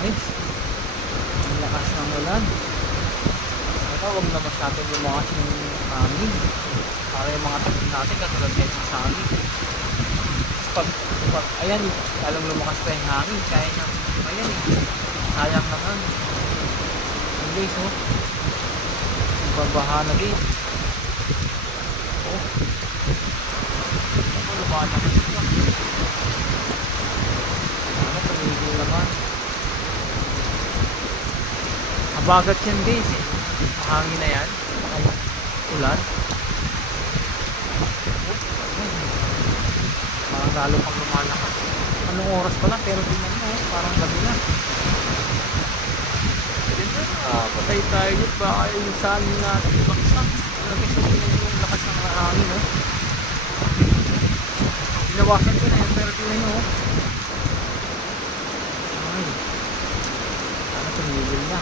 Ay, ang lakas ng ulan. Sana huwag na masyadong lumakas yung hangin. Para yung mga tanim natin katulad nito sa amin. Pag ayan, lalong lumakas pa yung hangin. Kaya na, ayan eh. Sayang naman. Ang guys, oh. Babaha na din. Oh. Ako, lumakas pa. Sana tumigil naman. Habagat yan guys eh. Mahangin na yan. Ay, ulan. Parang lalo pang lumalakas. Anong oras pa lang pero tingnan mo, parang gabi na. Patay tayo dito. Baka yung saan natin ibaksak. Lagi sa yung lakas ng hangin. Oh. Binawasan ko na yan pero tingnan mo. Ay. Sana tumigil na.